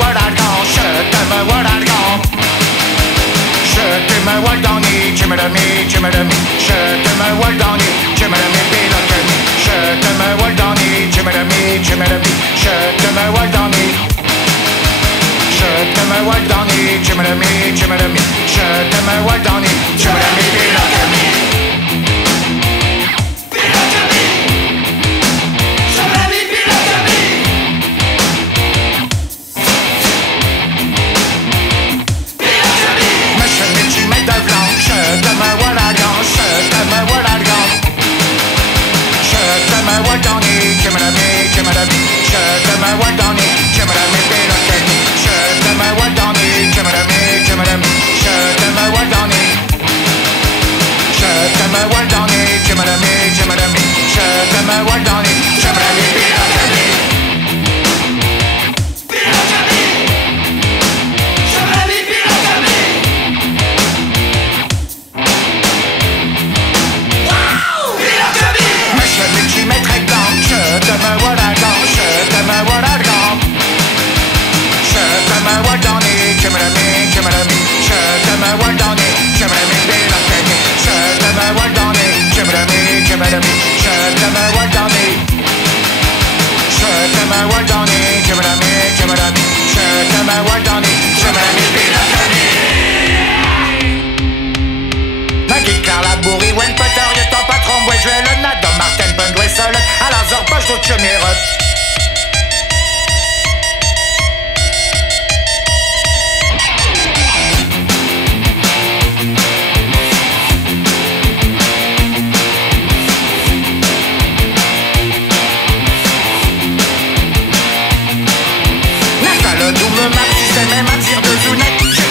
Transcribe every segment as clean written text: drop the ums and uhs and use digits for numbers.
Wallagan, je t'aime Wallagan. Je t'aime Waldani, tu me l'as mis, tu me l'as mis. Je t'aime Waldani, tu me l'as mis, Pilakani. Je t'aime Waldani, tu me l'as mis, tu me l'as mis. Je t'aime Waldani. Je t'aime Waldani, tu me l'as mis, tu me l'as mis. Je t'aime Waldani, tu me l'as mis, Pilakani.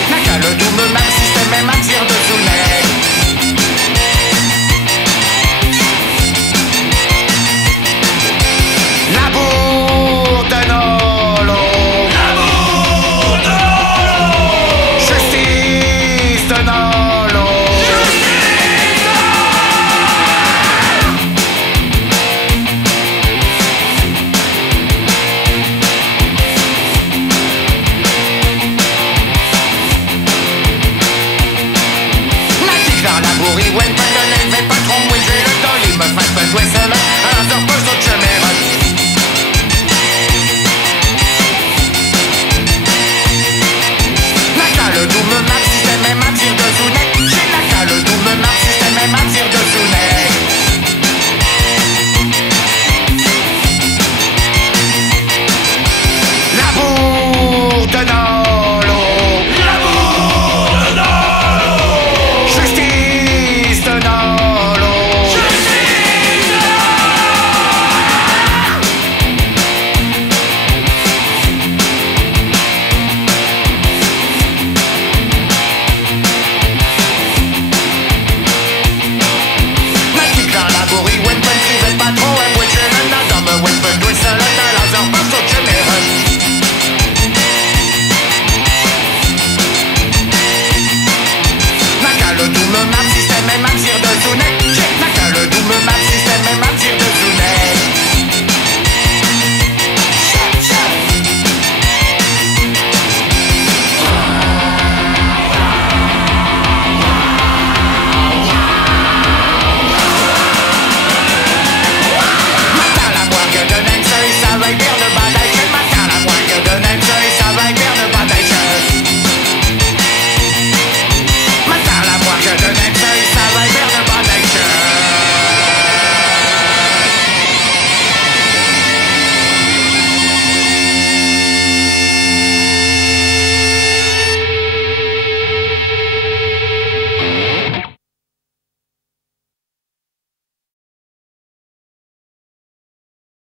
Naka le double marxiste, même à tir de Zounet.